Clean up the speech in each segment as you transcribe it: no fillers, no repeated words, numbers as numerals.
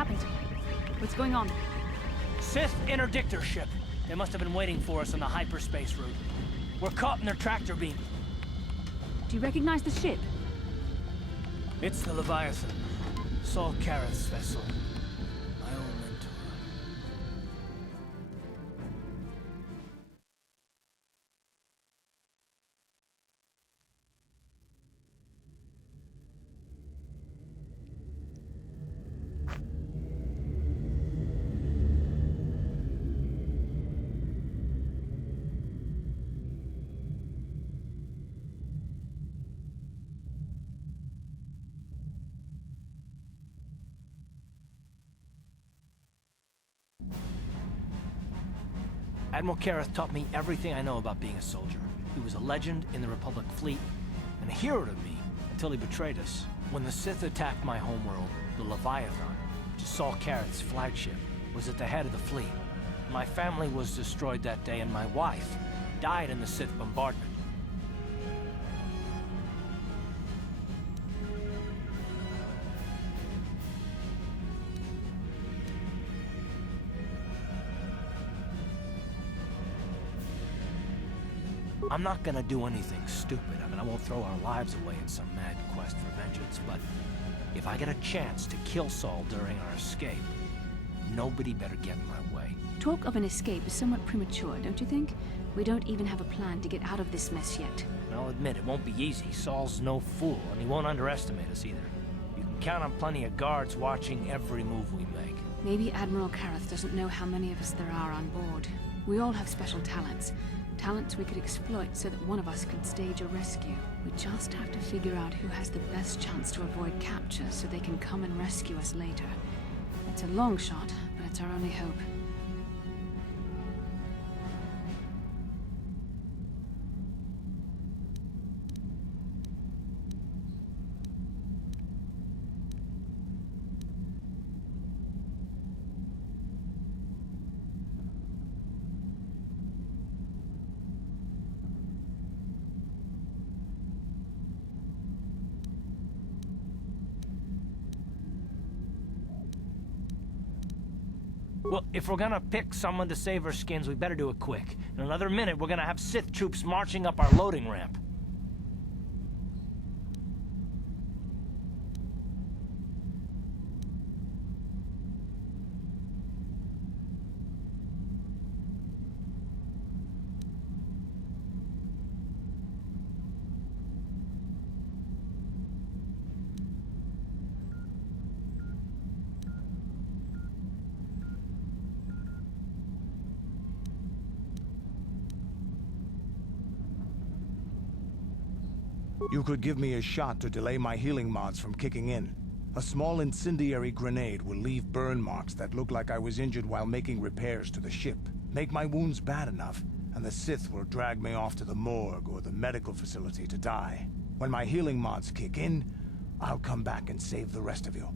happened? What's going on? Sith interdictor ship. They must have been waiting for us on the hyperspace route. We're caught in their tractor beam. Do you recognize the ship? It's the Leviathan. Saul Kareth's vessel. My old mentor. Admiral Kareth taught me everything I know about being a soldier. He was a legend in the Republic fleet, and a hero to me until he betrayed us. When the Sith attacked my homeworld, the Leviathan, which is Saul Kareth's flagship, was at the head of the fleet. My family was destroyed that day, and my wife died in the Sith bombardment. I'm not gonna do anything stupid. I mean, I won't throw our lives away in some mad quest for vengeance, but if I get a chance to kill Saul during our escape, nobody better get in my way. Talk of an escape is somewhat premature, don't you think? We don't even have a plan to get out of this mess yet. I'll admit, it won't be easy. Saul's no fool, and he won't underestimate us either. You can count on plenty of guards watching every move we make. Maybe Admiral Kareth doesn't know how many of us there are on board. We all have special talents. Talents we could exploit so that one of us could stage a rescue. We just have to figure out who has the best chance to avoid capture so they can come and rescue us later. It's a long shot, but it's our only hope. Well, if we're gonna pick someone to save our skins, we better do it quick. In another minute, we're gonna have Sith troops marching up our loading ramp. You could give me a shot to delay my healing mods from kicking in. A small incendiary grenade will leave burn marks that look like I was injured while making repairs to the ship. Make my wounds bad enough, and the Sith will drag me off to the morgue or the medical facility to die. When my healing mods kick in, I'll come back and save the rest of you.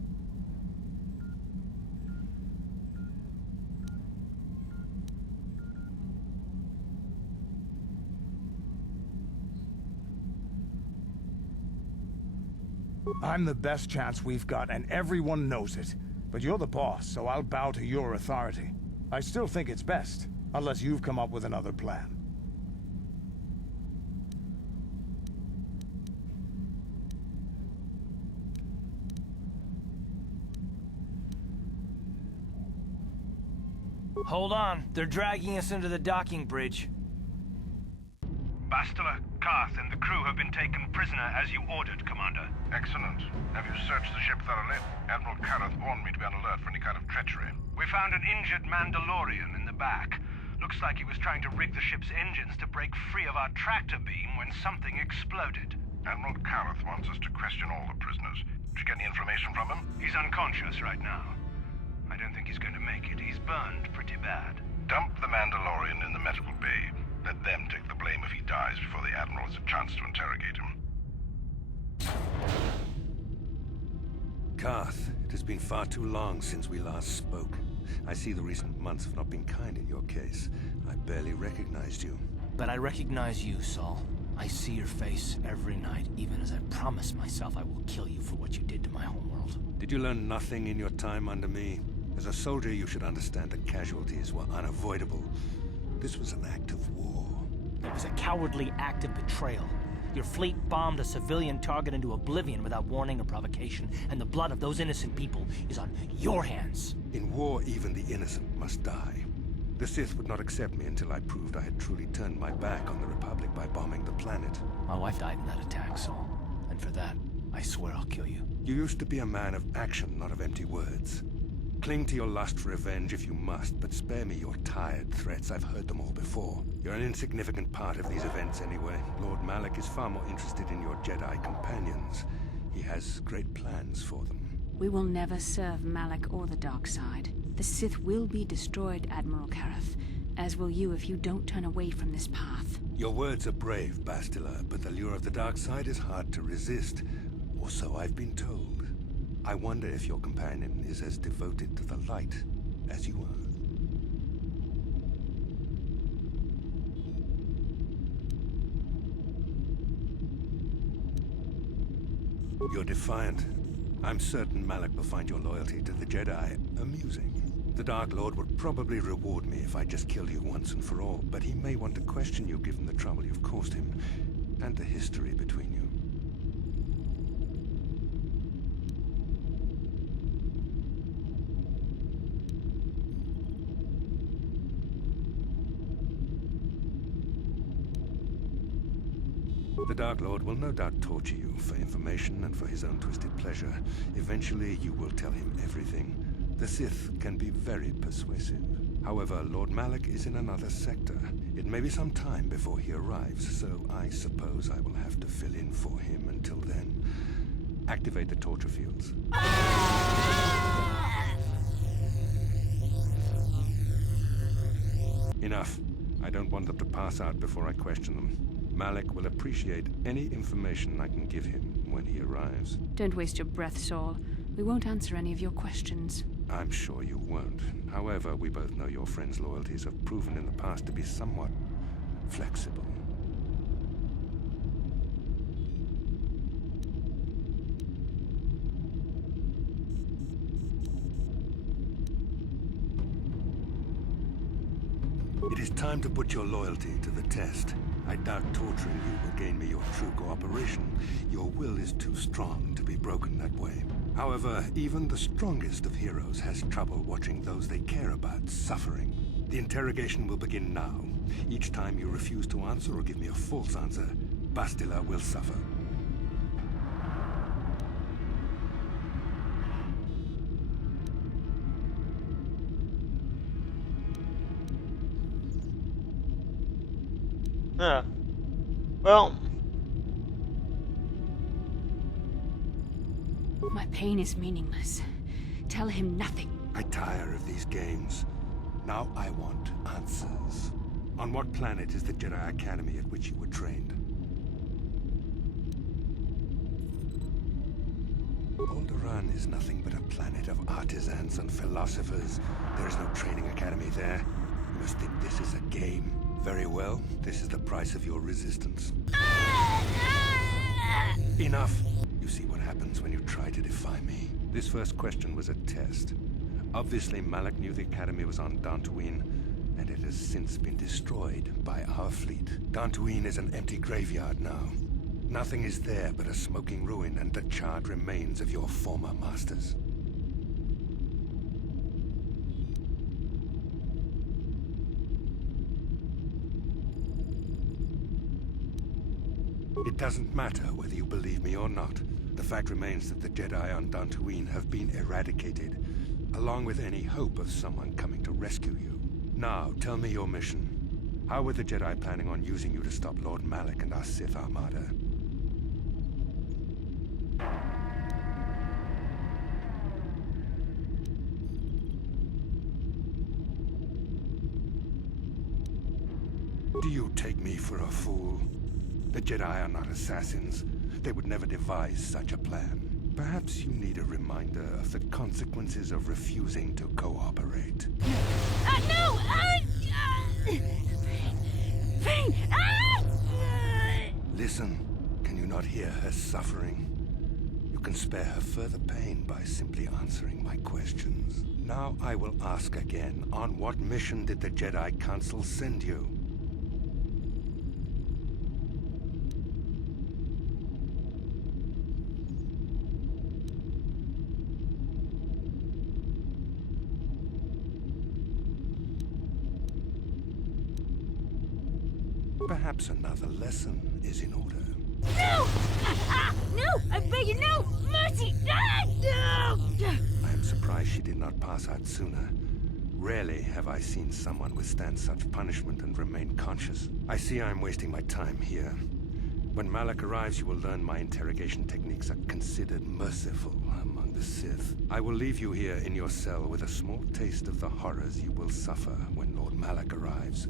I'm the best chance we've got, and everyone knows it. But you're the boss, so I'll bow to your authority. I still think it's best, unless you've come up with another plan. Hold on, they're dragging us into the docking bridge. Bastila, Karth, and the crew have been taken prisoner as you ordered, Commander. Excellent. Have you searched the ship thoroughly? Admiral Kareth warned me to be on alert for any kind of treachery. We found an injured Mandalorian in the back. Looks like he was trying to rig the ship's engines to break free of our tractor beam when something exploded. Admiral Kareth wants us to question all the prisoners. Did you get any information from him? He's unconscious right now. I don't think he's going to make it. He's burned pretty bad. Dump the Mandalorian in the medical bay. Let them take the blame if he dies before the Admiral has a chance to interrogate him. Karth, it has been far too long since we last spoke. I see the recent months have not been kind in your case. I barely recognized you. But I recognize you, Saul. I see your face every night, even as I promise myself I will kill you for what you did to my homeworld. Did you learn nothing in your time under me? As a soldier, you should understand that casualties were unavoidable. This was an act of war. It was a cowardly act of betrayal. Your fleet bombed a civilian target into oblivion without warning or provocation, and the blood of those innocent people is on your hands. In war, even the innocent must die. The Sith would not accept me until I proved I had truly turned my back on the Republic by bombing the planet. My wife died in that attack, Saul. And for that, I swear I'll kill you. You used to be a man of action, not of empty words. Cling to your lust for revenge if you must, but spare me your tired threats. I've heard them all before. You're an insignificant part of these events anyway. Lord Malak is far more interested in your Jedi companions. He has great plans for them. We will never serve Malak or the dark side. The Sith will be destroyed, Admiral Kareth, as will you if you don't turn away from this path. Your words are brave, Bastila, but the lure of the dark side is hard to resist. Or so I've been told. I wonder if your companion is as devoted to the light as you are. You're defiant. I'm certain Malak will find your loyalty to the Jedi amusing. The Dark Lord would probably reward me if I just killed you once and for all, but he may want to question you given the trouble you've caused him, and the history between you. The Dark Lord will no doubt torture you for information and for his own twisted pleasure. Eventually, you will tell him everything. The Sith can be very persuasive. However, Lord Malak is in another sector. It may be some time before he arrives, so I suppose I will have to fill in for him until then. Activate the torture fields. Enough. I don't want them to pass out before I question them. Malak will appreciate any information I can give him when he arrives. Don't waste your breath, Saul. We won't answer any of your questions. I'm sure you won't. However, we both know your friend's loyalties have proven in the past to be somewhat flexible. It is time to put your loyalty to the test. I doubt torturing you will gain me your true cooperation. Your will is too strong to be broken that way. However, even the strongest of heroes has trouble watching those they care about suffering. The interrogation will begin now. Each time you refuse to answer or give me a false answer, Bastila will suffer. Yeah. Well. My pain is meaningless. Tell him nothing. I tire of these games. Now I want answers. On what planet is the Jedi Academy at which you were trained? Alderaan is nothing but a planet of artisans and philosophers. There is no training academy there. You must think this is a game. Very well, this is the price of your resistance. Enough! You see what happens when you try to defy me. This first question was a test. Obviously, Malak knew the Academy was on Dantooine, and it has since been destroyed by our fleet. Dantooine is an empty graveyard now. Nothing is there but a smoking ruin and the charred remains of your former masters. It doesn't matter whether you believe me or not. The fact remains that the Jedi on Dantooine have been eradicated, along with any hope of someone coming to rescue you. Now, tell me your mission. How were the Jedi planning on using you to stop Lord Malak and our Sith Armada? Do you take me for a fool? The Jedi are not assassins. They would never devise such a plan. Perhaps you need a reminder of the consequences of refusing to cooperate. No! Vane! Listen. Can you not hear her suffering? You can spare her further pain by simply answering my questions. Now I will ask again, on what mission did the Jedi Council send you? Perhaps another lesson is in order. No! No! I beg you, no! Mercy! No! I am surprised she did not pass out sooner. Rarely have I seen someone withstand such punishment and remain conscious. I see I am wasting my time here. When Malak arrives, you will learn my interrogation techniques are considered merciful among the Sith. I will leave you here in your cell with a small taste of the horrors you will suffer when Lord Malak arrives.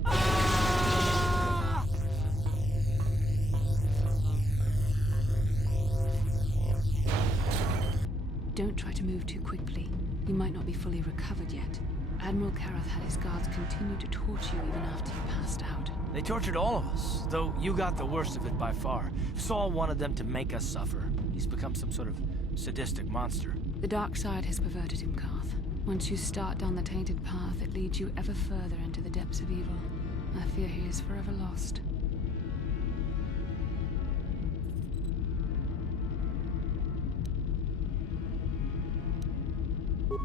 Don't try to move too quickly. You might not be fully recovered yet. Admiral Kareth had his guards continue to torture you even after you passed out. They tortured all of us, though you got the worst of it by far. Saul wanted them to make us suffer. He's become some sort of sadistic monster. The dark side has perverted him, Karth. Once you start down the tainted path, it leads you ever further into the depths of evil. I fear he is forever lost.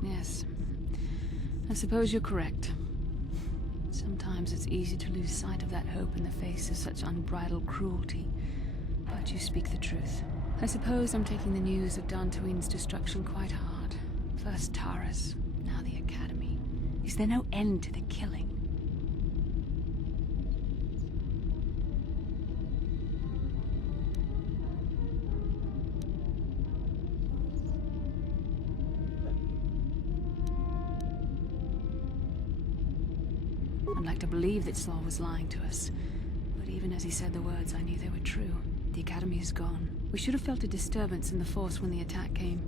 Yes. I suppose you're correct. Sometimes it's easy to lose sight of that hope in the face of such unbridled cruelty. But you speak the truth. I suppose I'm taking the news of Dantooine's destruction quite hard. First Taras, now the Academy. Is there no end to the killing? I'd like to believe that Saul was lying to us. But even as he said the words, I knew they were true. The Academy is gone. We should have felt a disturbance in the Force when the attack came.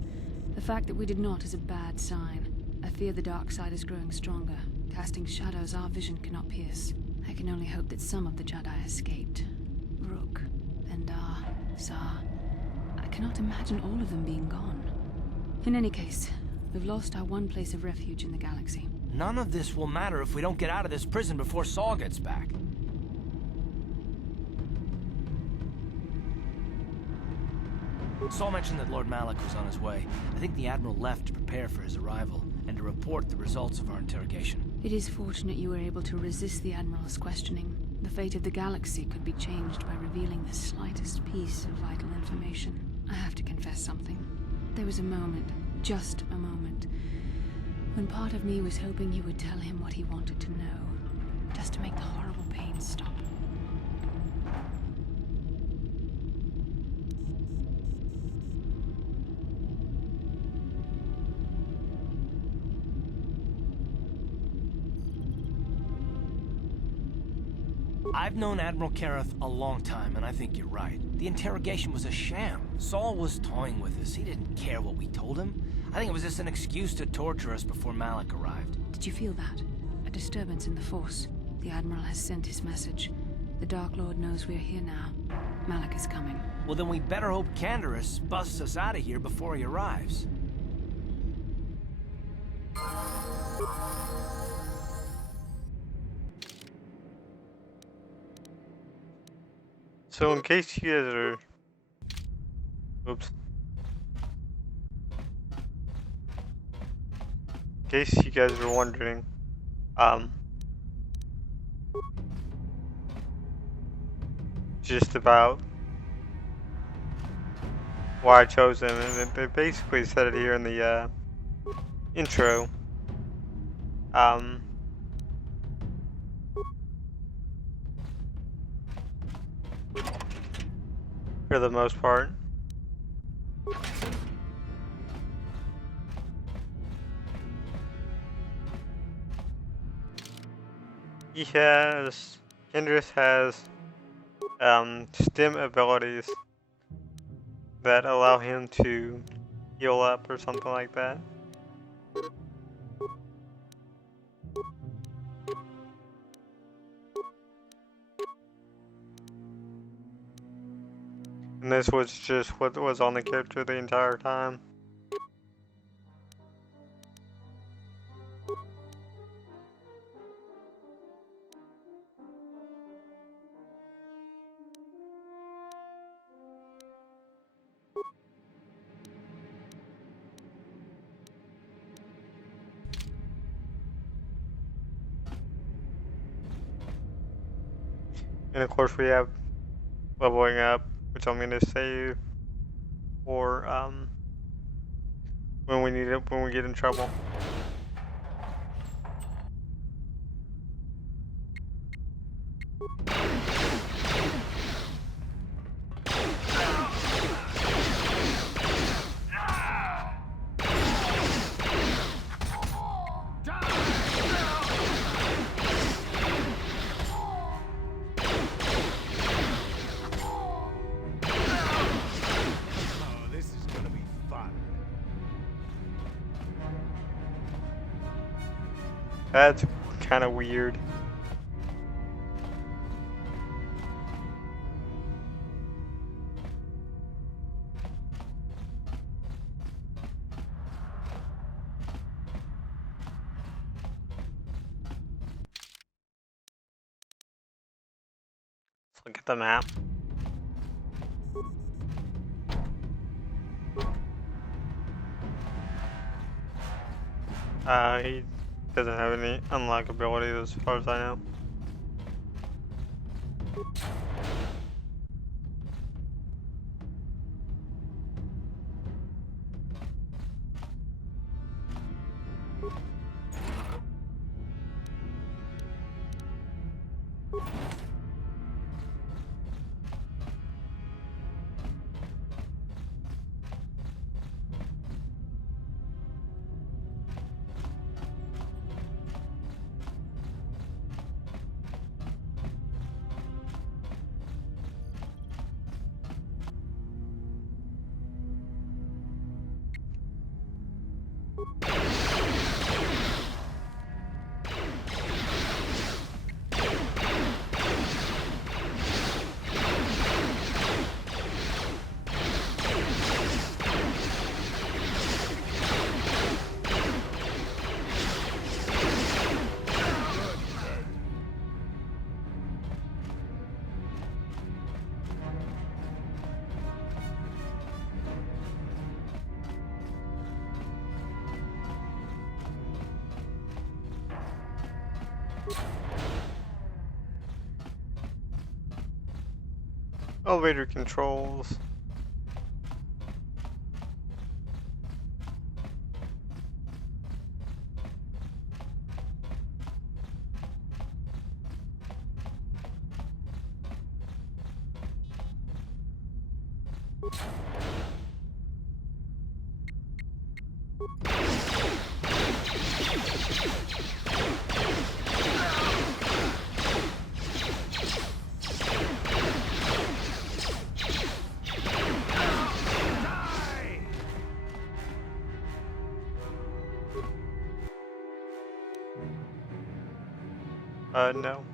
The fact that we did not is a bad sign. I fear the dark side is growing stronger, casting shadows our vision cannot pierce. I can only hope that some of the Jedi escaped. Rook, Vendar, Zar. I cannot imagine all of them being gone. In any case, we've lost our one place of refuge in the galaxy. None of this will matter if we don't get out of this prison before Saul gets back. Saul mentioned that Lord Malak was on his way. I think the Admiral left to prepare for his arrival, and to report the results of our interrogation. It is fortunate you were able to resist the Admiral's questioning. The fate of the galaxy could be changed by revealing the slightest piece of vital information. I have to confess something. There was a moment, just a moment, when part of me was hoping you would tell him what he wanted to know, just to make the horrible pain stop. I've known Admiral Kareth a long time, and I think you're right. The interrogation was a sham. Saul was toying with us. He didn't care what we told him. I think it was just an excuse to torture us before Malak arrived. Did you feel that? A disturbance in the Force. The Admiral has sent his message. The Dark Lord knows we're here now. Malak is coming. Well, then we better hope Canderous busts us out of here before he arrives. So in case you guys are... Oops. In case you guys are wondering, just about why I chose them, and they basically said it here in the intro. For the most part. Kendris has stim abilities that allow him to heal up or something like that. And this was just what was on the character the entire time. And of course we have leveling up, which I'm gonna save for when we need it, when we get in trouble. Oh, this is gonna be fun. That's kind of weird. Let's look at the map. He doesn't have any unlock abilities as far as I know. Elevator controls. No.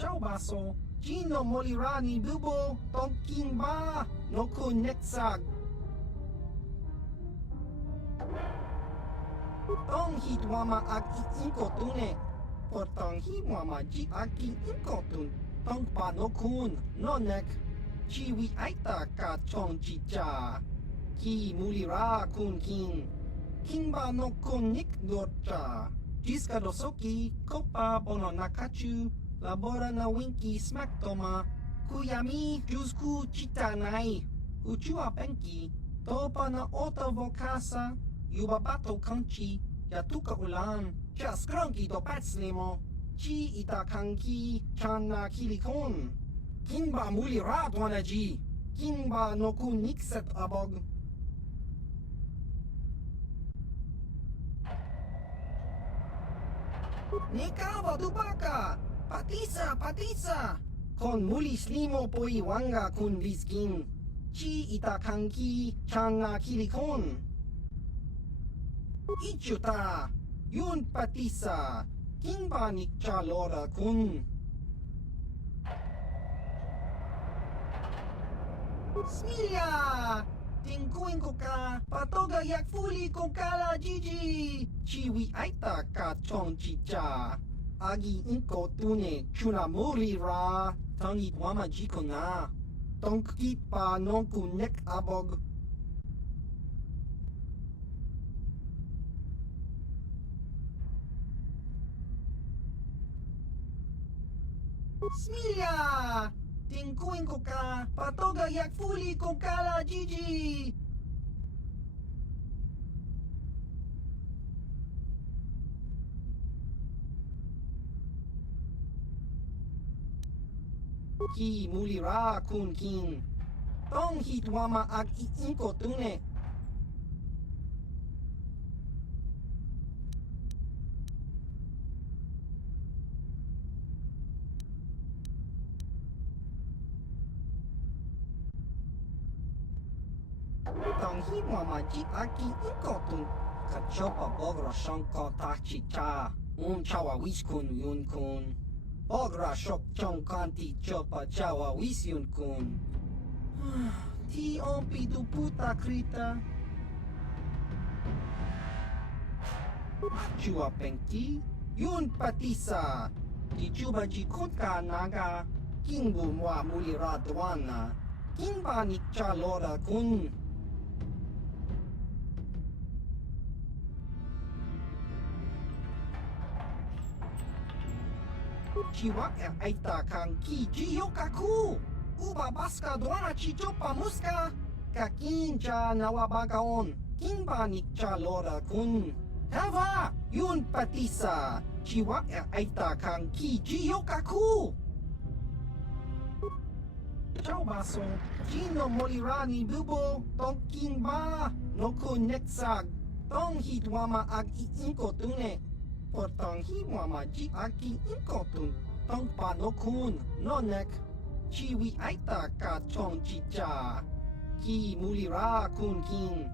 Ciao baso, Gino Molirani Bubo, Tonkin Ba, Noku Nexag. Tong hit wama ag inko tune, por tong hi wama ji aki inko tun, tong pa no kun, no nek, chiwi aita ka chong chi cha, ki mulira kun king, king ba no kun nik dorcha, jiska dosoki, kopa bono nakachu, labora na winki smack toma, kuyami jusku chitanai, uchua penki, topa na ota vokasa, yubabato kanchi, yatuka ulan, cha skronki do patslimo, chi ita kanki, chana kilikon, kinba muli radwanaji, kinba noku nikset abog. Nikawa dubaka, patisa, kon muli slimo poi wanga kun liskin, chi ita kanki, chana kilikon. Ichuta, yun patisa, kinba nikcha lora kun. Smilya! Tingkuin ko ka, patoga yak fuli ko kala jiji. Chiwi aita ka chong chicha. Agi inko tune chuna muri ra. Tangi wama jiko na. Tongkit pa nonku nek abog. Smilya! Tingkuin ko ka, patoga yak fuli ko kala jiji. Ki mulira kun kin. Tong hit wama ag inko tune. Tong hi wama jik aki inko tun. Kachopa bogra shanko tachi cha. Chawa wiskun yun kun. Bogra shok chong kanti chopa chawa wis yun kun. Ti ompi du puta krita. Chua penki. Yun patisa. Di chuba jikut ka naga. Kingbu mwa mulira dwana. Kingba nikcha lora kun. Chiwak aita kang ki jiyokaku. Uba baska dwana chichopa muska. Kakincha nawabagaon. Kingba nikcha lora kun. Hava! Yun patisa. Chiwak aita kang ki jiyokaku. Ciao baso. Gino Molirani Bubo. Tonkin ba. Noku nexag. Tong hit wama ag inko tune. Por tong hi wama ji aki inko tun. Tong pa no kun, no nek. Chiwi aita ka chong chicha. Ki mulira kun kin.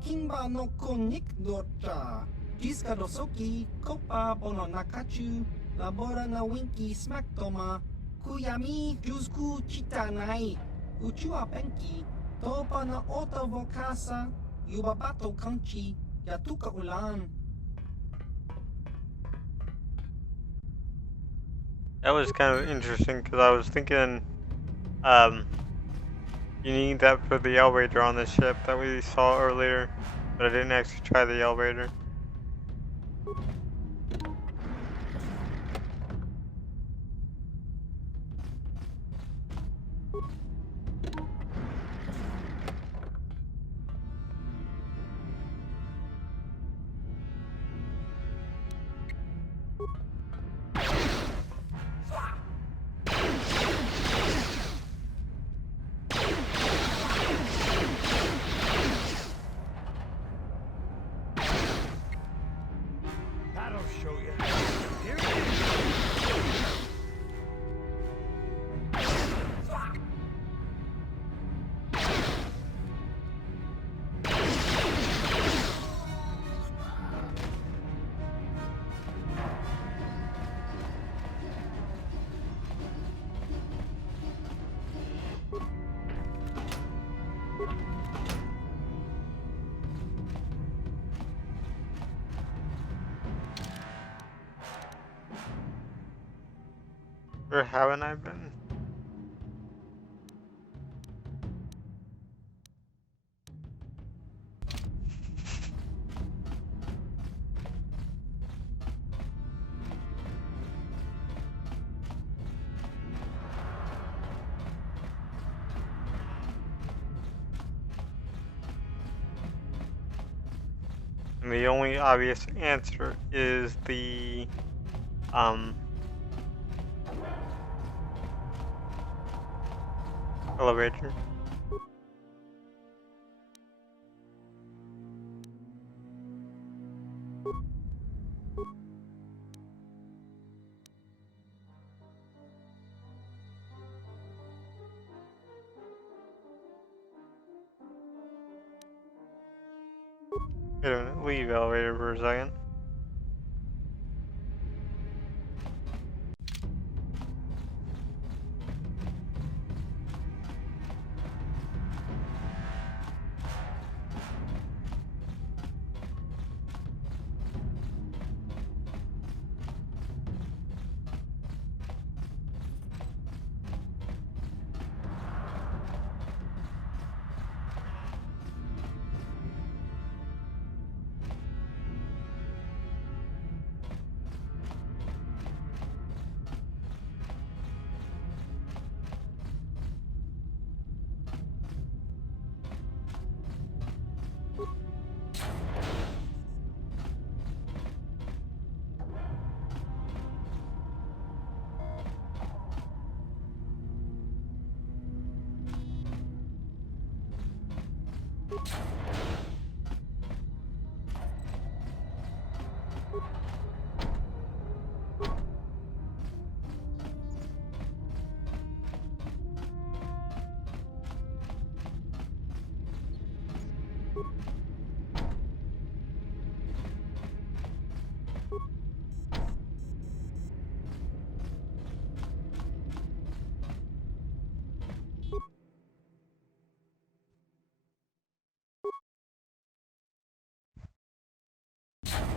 Kinba no kun nik dorcha. Jiska dosoki, kopa bono nakachu. Labora na winki smack toma. Kuyami jusku chitanai. Uchua penki. Topa na ota vokasa, yubabato kanchi, yatuka ulan. That was kind of interesting because I was thinking, you need that for the elevator on the ship that we saw earlier, but I didn't actually try the elevator. That'll show you. Here Where haven't I been? And the only obvious answer is the elevator. Wait a minute, leave elevator for a second.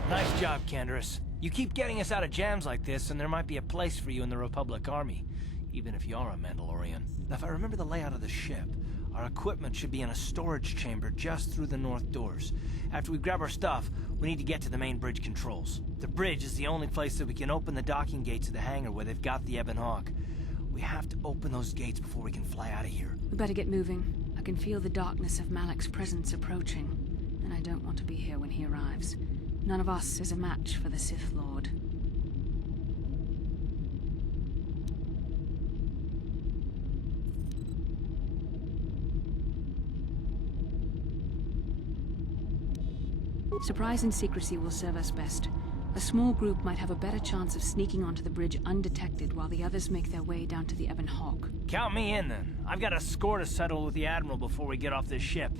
Nice job, Canderous. You keep getting us out of jams like this, and there might be a place for you in the Republic Army, even if you are a Mandalorian. Now, if I remember the layout of the ship, our equipment should be in a storage chamber just through the north doors. After we grab our stuff, we need to get to the main bridge controls. The bridge is the only place that we can open the docking gates of the hangar where they've got the Ebon Hawk. We have to open those gates before we can fly out of here. We better get moving. I can feel the darkness of Malak's presence approaching, and I don't want to be here when he arrives. None of us is a match for the Sith Lord. Surprise and secrecy will serve us best. A small group might have a better chance of sneaking onto the bridge undetected while the others make their way down to the Ebon Hawk. Count me in, then. I've got a score to settle with the Admiral before we get off this ship.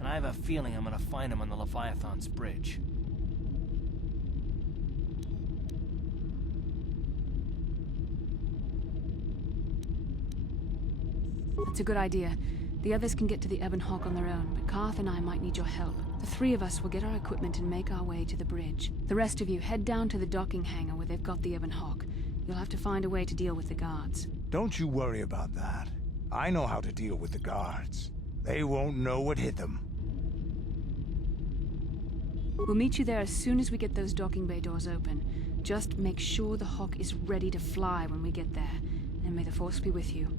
And I have a feeling I'm gonna find him on the Leviathan's bridge. That's a good idea. The others can get to the Ebon Hawk on their own, but Karth and I might need your help. The three of us will get our equipment and make our way to the bridge. The rest of you head down to the docking hangar where they've got the Ebon Hawk. You'll have to find a way to deal with the guards. Don't you worry about that. I know how to deal with the guards. They won't know what hit them. We'll meet you there as soon as we get those docking bay doors open. Just make sure the Hawk is ready to fly when we get there. And may the Force be with you.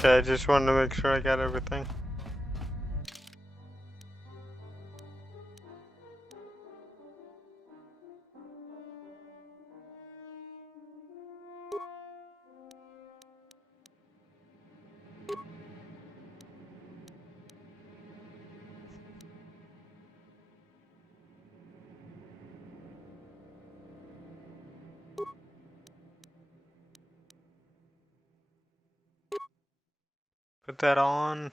Okay, I just wanted to make sure I got everything. Put that on.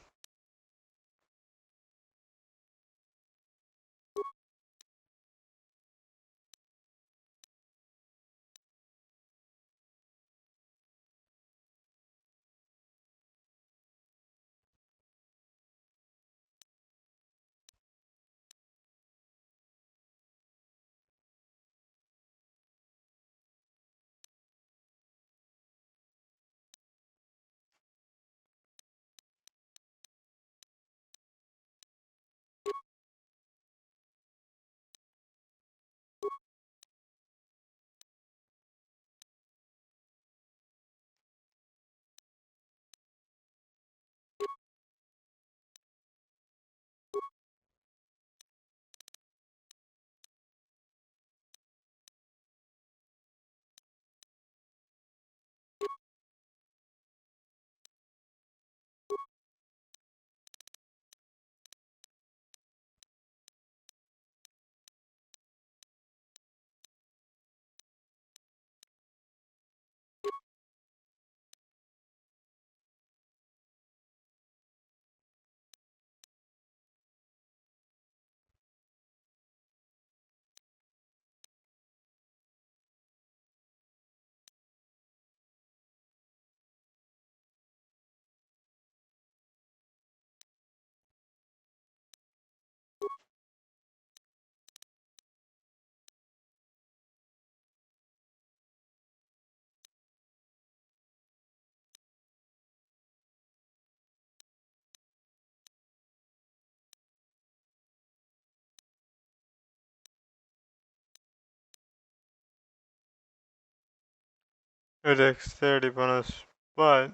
A dexterity bonus, but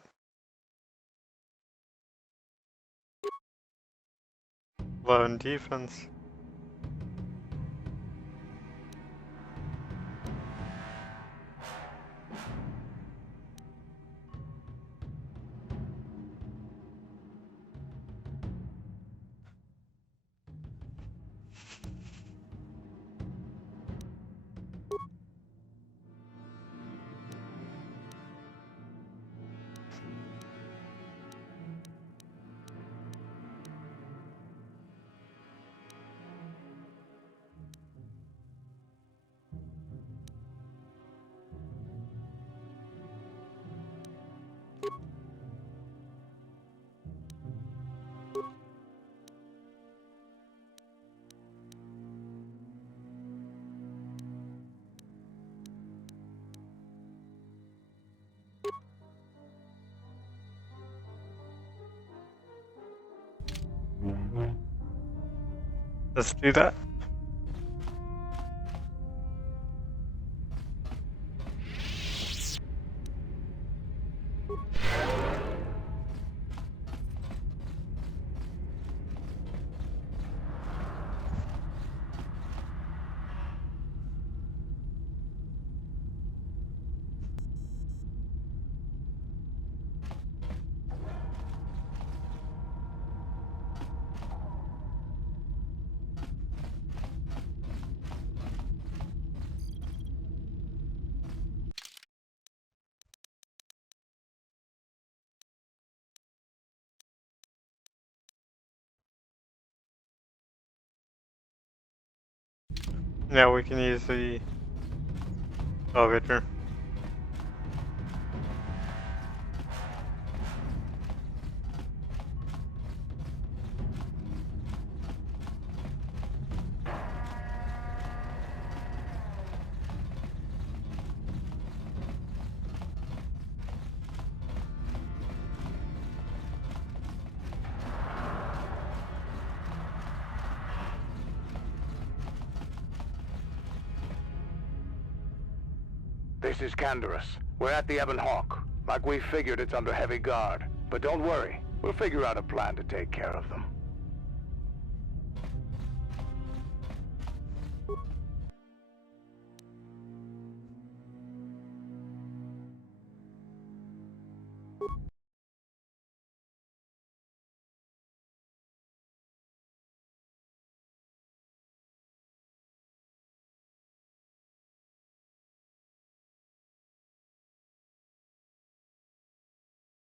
11 defense. Let's do that. Now we can use the elevator. This is Canderous. We're at the Ebon Hawk. Like we figured, it's under heavy guard. But don't worry, we'll figure out a plan to take care of them.